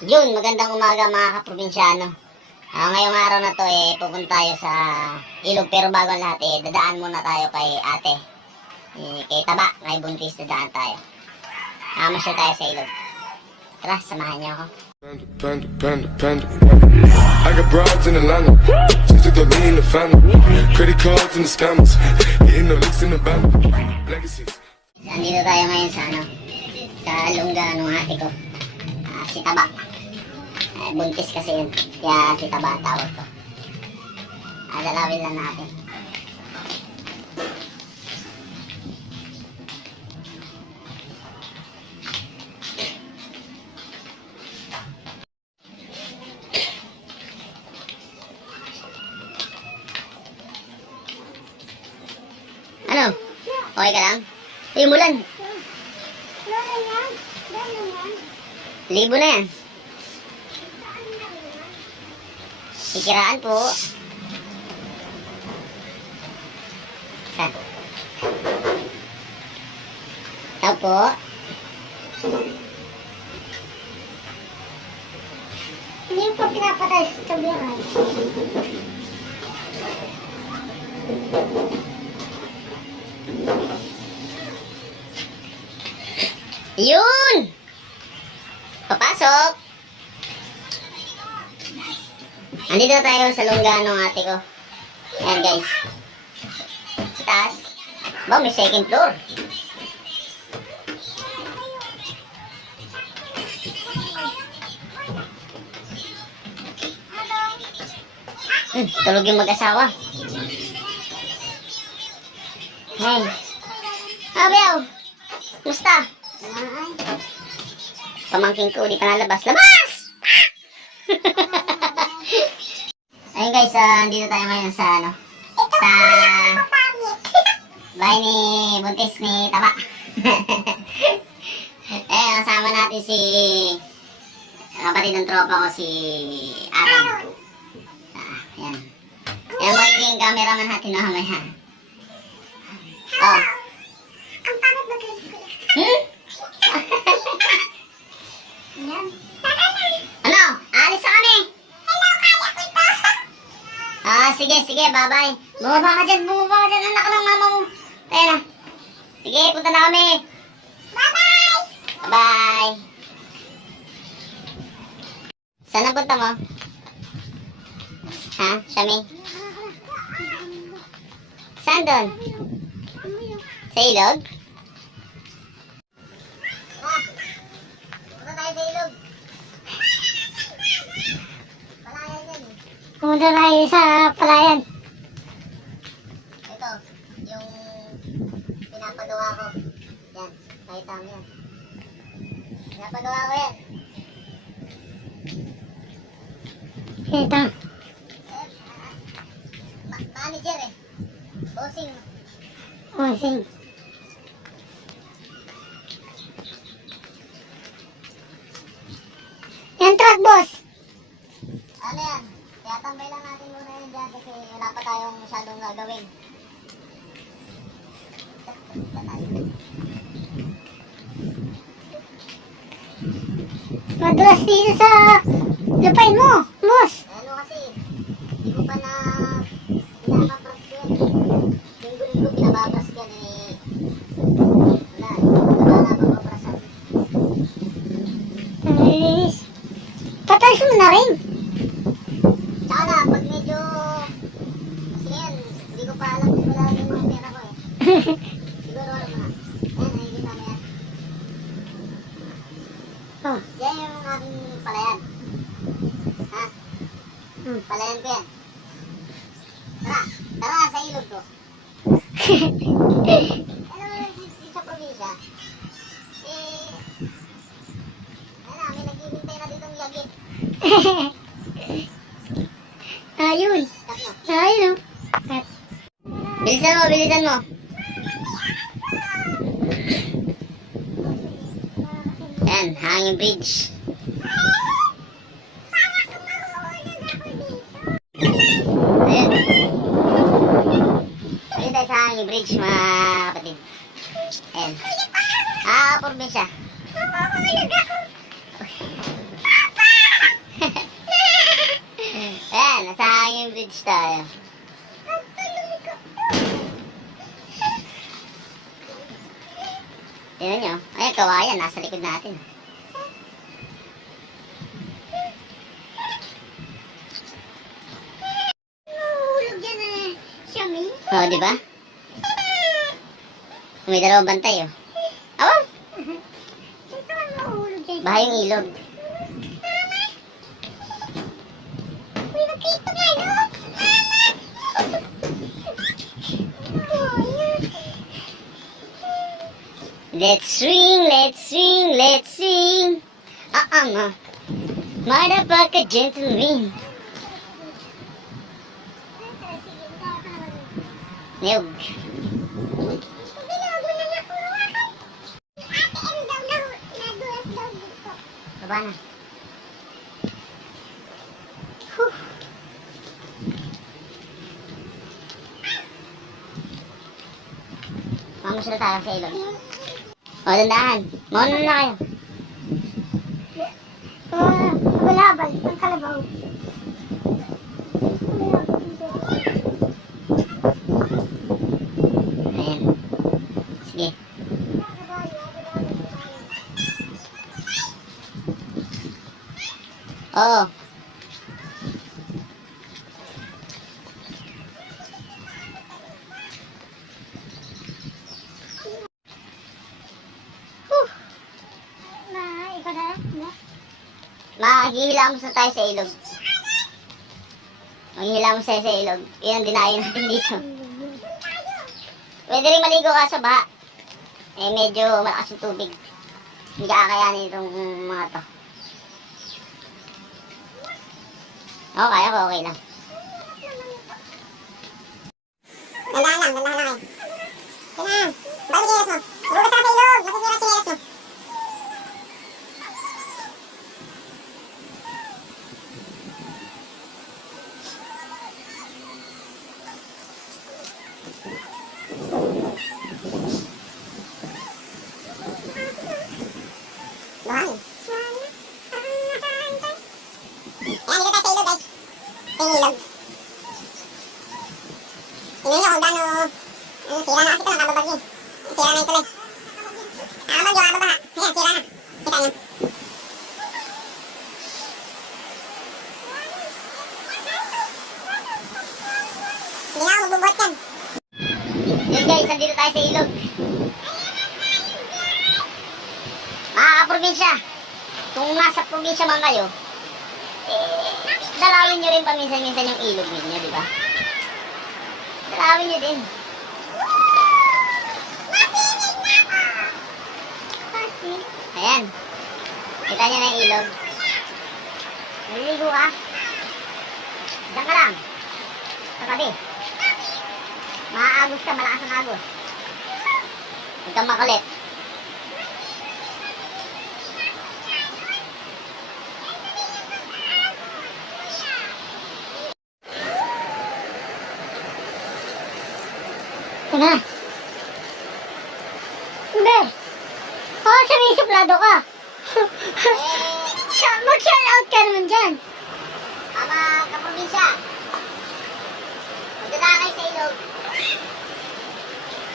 Yun, magandang umaga mga kaprobinsyano. Ngayong araw na to pupunta tayo sa ilog, pero bago ang lahat dadaan muna tayo kay ate. Kay Taba, kay Buntis, dadaan tayo. Masyal tayo sa ilog. Tara, samahan niyo ako. I got broads in Atlanta, just took the lean in the family, credit cards and the scammers, hitting the licks in the band, legacies. Andito tayo ngayon sa sa lungga ng ate ko. Si Taba. Buntis kasi yun. Kaya si Taba ang tawag ko. Dalawin lang natin. Ano? Okay ka lang? Uy, mulan. Libo na yan. Ikiraan po. Saan? Tao po. Hindi po pinapatay sa tabihan. Yun! Papasok! Andito tayo sa lungga ng ate ko. Ayan guys. Sa taas. Ba, may second floor. Tulog yung mag-asawa. Hey. Abiyaw! Musta? Pamangking ko, di pa nalabas. Labas! Ayun guys, andito tayo ngayon sa sa bahay ni Buntis ni Taba. Kasama natin si kapatid ng tropa ko, si Aaron. Ayan. Ayan, magiging cameraman natin na mamaya. Oh. Ang pangit ba kayo? Yan. Ano? Alis na kami. Hello, kaya ko ito. Sige, bye-bye. Bumaba ka dyan, anak ng mama mo. Ayan na. Sige, punta na kami. Bye-bye. Bye. Saan ang punta mo? Ha, Shami? Saan doon? Sa ilog? Punta tayo sa ilog. Palayan yan eh. Pumunta tayo sa palayan. Ito, yung pinapagawa ko. Yan, nakita mo yan. Pinapagawa ko yan. Ito. Manager eh. Bossing. Oh, sing. Yan truck, boss. Ano yan? Kaya tambay lang natin muna yun dyan kasi wala pa tayong masyadong gagawin. Madulas dito sa lupain mo, boss. Ano kasi, hindi ko pa na pinapapras yan. Linggo-linggo pinapapras yan eh. Wala, hindi ko na papaprasan. Ayos. Patays mo na rin. Tsaka na, pag medyo, kasi yan, hindi ko pa alam kung wala yung mga pera ko eh. Siguro alam mo na. Yan, nakikita mo yan. Oh. Yan yung aking palayan. Ha? Palayan ko yan. Tara sa ilog ko. Ano sa probinsya? May naghihintay na ditong yagit. Ayun. Tatlo. Ayun. At Bilisan mo. Yan, hanging bridge. Ayan. Ayan tayo sa hanging bridge, mga kapatid. Ayan. Probinsya. Papa! bridge tayo. Tingnan nyo. Ayan, kawayan. Nasa likod natin. Mahulog dyan eh. Siyami. Oo, di ba? May dalawang bantay, oh. Awa! Ito ang mahulog dyan. Bahay yung ilog. Uy, nakita nga, no? Let's swing, let's swing, let's swing. Ma. Motherfucker gentleman. Niyog. Baba na. Whew. Mamusal tayo sa ilog. O, dandahan. Mauna na kayo. Balabal, ang kalabaw. Ayan. Sige. Oo. Ikaw na, no? Maghihilamos na tayo sa ilog. Maghihilamos tayo sa ilog. Yan ang dinayo natin dito. Pwede rin maligo ka sa baha. Eh, medyo malakas yung tubig. Hindi kakayanin itong mga to. Oo, kaya ko, okay lang. Dandahan lang kayo. Kailangan, balik yung mo. Bukas ka sa ilog, masisira chinelas mo. Buhangin. Ayan, dito tayo sa ilog, guys. Ito yung ilog. Tingnan nyo kung gaano, sira na kasi ito, nakababagin. Sira na yung tuloy. Nakabag yung kababaha. Ayan, sira na. Kita nyo. Hindi na ako magbubuhat yan. Yun guys, nandito tayo sa ilog. Mga kaprobinsya, kung nasa probinsya man kayo, dalawin nyo rin paminsan-minsan yung ilog ninyo, di ba? Dalawin nyo din. Ayan. Kita nyo na yung ilog. Naliligo ka. Diyan ka lang. Sa tabi. Maaagos ka, malakas ang agos. Huwag kang makulit. Ito na. Hindi. Oo, sumisuplado ka. Mag-shout out ka naman dyan. Mga kaprobinsya, magdala kayo sa ilog.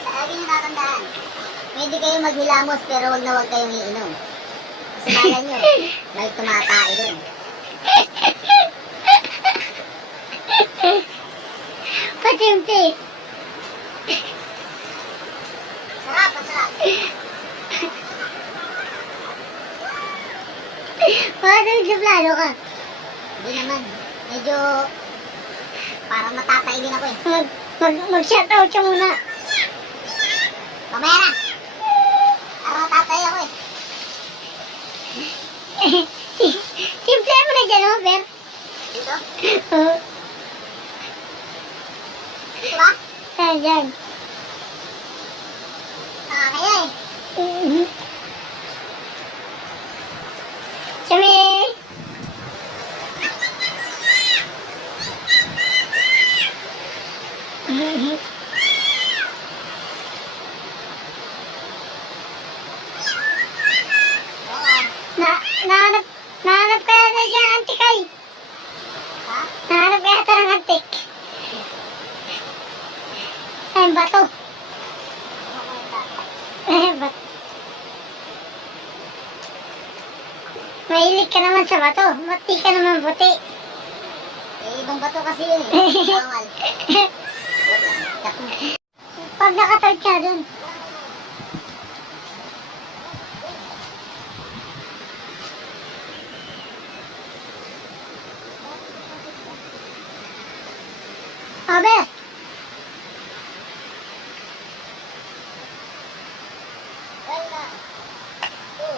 Lagi nyo natandaan. Pwede kayo maghilamos pero wag na wag kayong iinom. Kasi kala nyo, may tumatay dun. Patimpi. Sarap, masarap. Baka sumisuplado ka. Hindi naman. Medyo parang matatay din ako eh. Mag-shout out ka muna. Mamaya na. Parang matatay ako eh. Simple mo na dyan, oh, Ber. Dito? Oo. Dito ba? Dyan. Kaya eh. Sumi. Nahanap ka na dyan, antikay. Ha? Nahanap ka yata ng antik. Mahilig ka naman sa bato. Mati ka naman puti. Eh, ibang bato kasi yun eh. Bawal. Pag nakatawid ka dun. Aber! Welcome to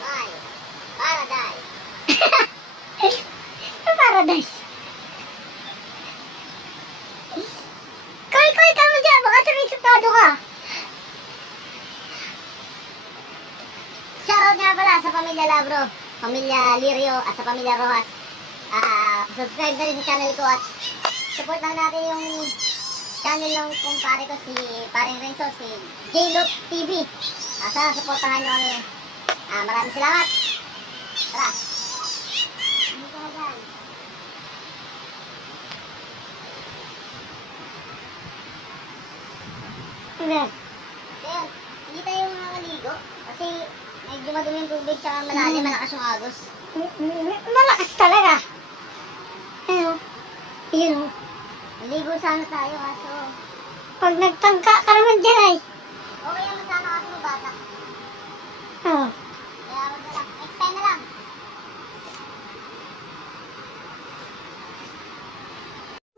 my paradise. Paradise. Koy, ka mo dyan. Baka sabihin supado ka. Shoutout nga pala sa pamilya Labro, pamilya Lirio at sa pamilya Rojas. Subscribe na rin sa channel ko at support lang natin yung channel ng kumpare ko si Paring Renzo, si J-Lot TV. Sana supportahan nyo kami. Maraming salamat. Tara. Dito ka dyan. Aber. Kaya, hindi tayo makakaligo kasi medyo madumi yung tubig sa malalim, malakas yung agos. Malakas talaga. Ayun. Yun. Maligo sana tayo kaso Pag nagtangka ka naman dyan ay. okay naman sana kaso bata. Oh. Kaya wag na lang. Next time na lang.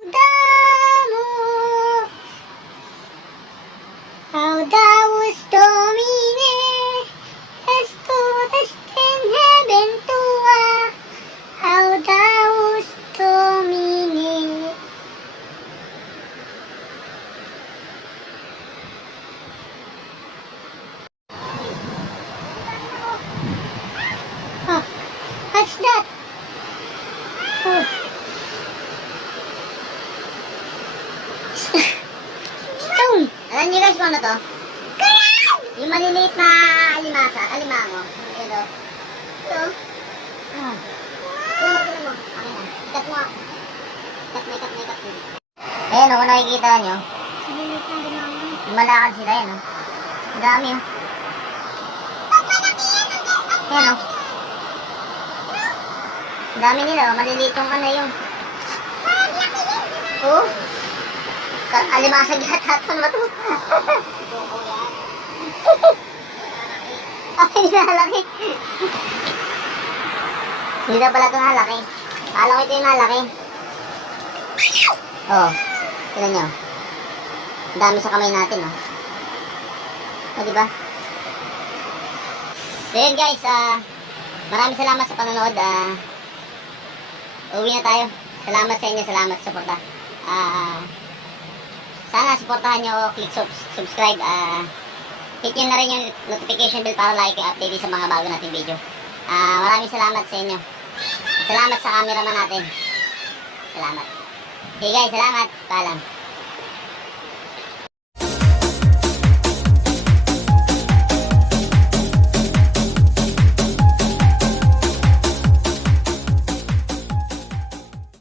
Damo. Audamus Domine. Estus in hebentua. Audamus Domine. Oh, what's that? Oh. Stone. Alam niyo guys kung ano to? Yung maliliit na alimango. Ito. Ito. Oh. Tignan mo. Okay na. Ikat mo. Ikat mo. Ayan o, kung nakikita nyo. Lumalakad sila yan o. Ang dami o. Ayan o. Ang dami nila o. Maliliitong ano yung. Oo. Alimasag yata ba ito? Ay, nalaki. Hindi na pala ito nalaki. Akala ko ito yung nalaki. Oh, tignan nyo. Ang dami sa kamay natin, oh. O, diba? So, yun guys, maraming salamat sa panonood. Uwi na tayo. Salamat sa inyo, salamat sa suporta. Sana supportahan nyo ako, click subscribe. Hit nyo na rin yung notification bell para like yung update sa mga bago nating video. Maraming salamat sa inyo. Salamat sa cameraman natin. Salamat. Okay guys, salamat. Paalam.